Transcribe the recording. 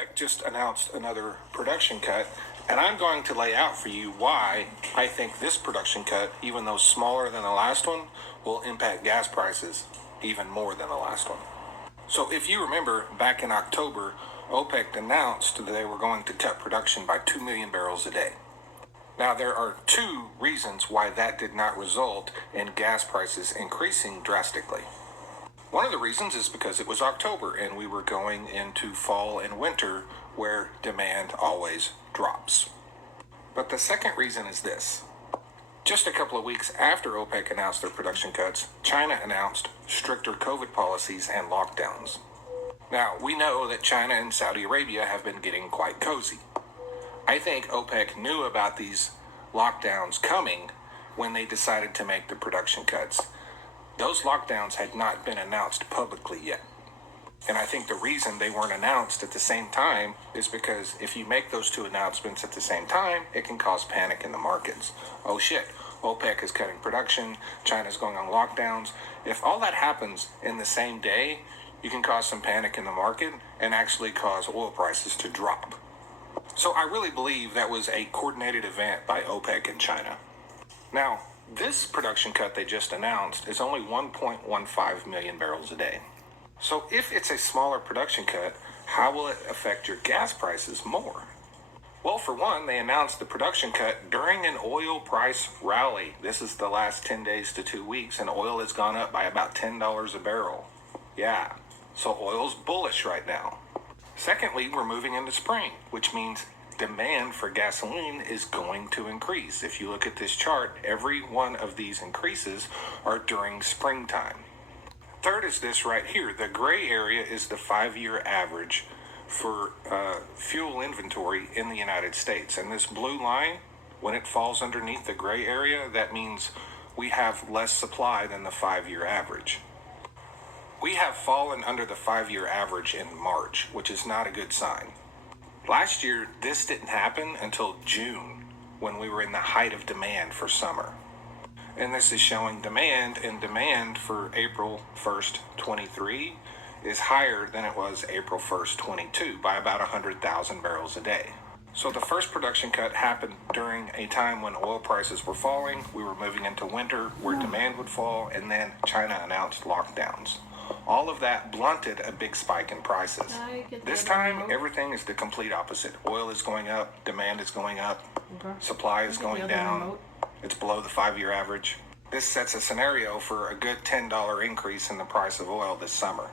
OPEC just announced another production cut, and I'm going to lay out for you why I think this production cut, even though smaller than the last one, will impact gas prices even more than the last one. So if you remember, back in October, OPEC announced that they were going to cut production by 2 million barrels a day. Now, there are two reasons why that did not result in gas prices increasing drastically. One of the reasons is because it was October and we were going into fall and winter where demand always drops. But the second reason is this. Just a couple of weeks after OPEC announced their production cuts, China announced stricter COVID policies and lockdowns. Now, we know that China and Saudi Arabia have been getting quite cozy. I think OPEC knew about these lockdowns coming when they decided to make the production cuts. Those lockdowns had not been announced publicly yet. And I think the reason they weren't announced at the same time is because if you make those two announcements at the same time, it can cause panic in the markets. Oh shit, OPEC is cutting production, China's going on lockdowns. If all that happens in the same day, you can cause some panic in the market and actually cause oil prices to drop. So I really believe that was a coordinated event by OPEC and China. Now, this production cut they just announced is only 1.15 million barrels a day. So if it's a smaller production cut, how will it affect your gas prices more? Well, for one, they announced the production cut during an oil price rally. This is the last 10 days to 2 weeks, and oil has gone up by about $10 a barrel. Yeah, so oil's bullish right now. Secondly, we're moving into spring, which means demand for gasoline is going to increase. If you look at this chart, every one of these increases are during springtime. Third is this right here. The gray area is the 5-year average for fuel inventory in the United States. And this blue line, when it falls underneath the gray area, that means we have less supply than the 5-year average. We have fallen under the 5-year average in March, which is not a good sign. Last year, this didn't happen until June, when we were in the height of demand for summer. And this is showing demand, and demand for April 1st, 23 is higher than it was April 1st, 22 by about 100,000 barrels a day. So the first production cut happened during a time when oil prices were falling. We were moving into winter where demand would fall, and then China announced lockdowns. All of that blunted a big spike in prices. This time, everything is the complete opposite. Oil is going up, demand is going up, supply is going down. It's below the 5-year average. This sets a scenario for a good $10 increase in the price of oil this summer.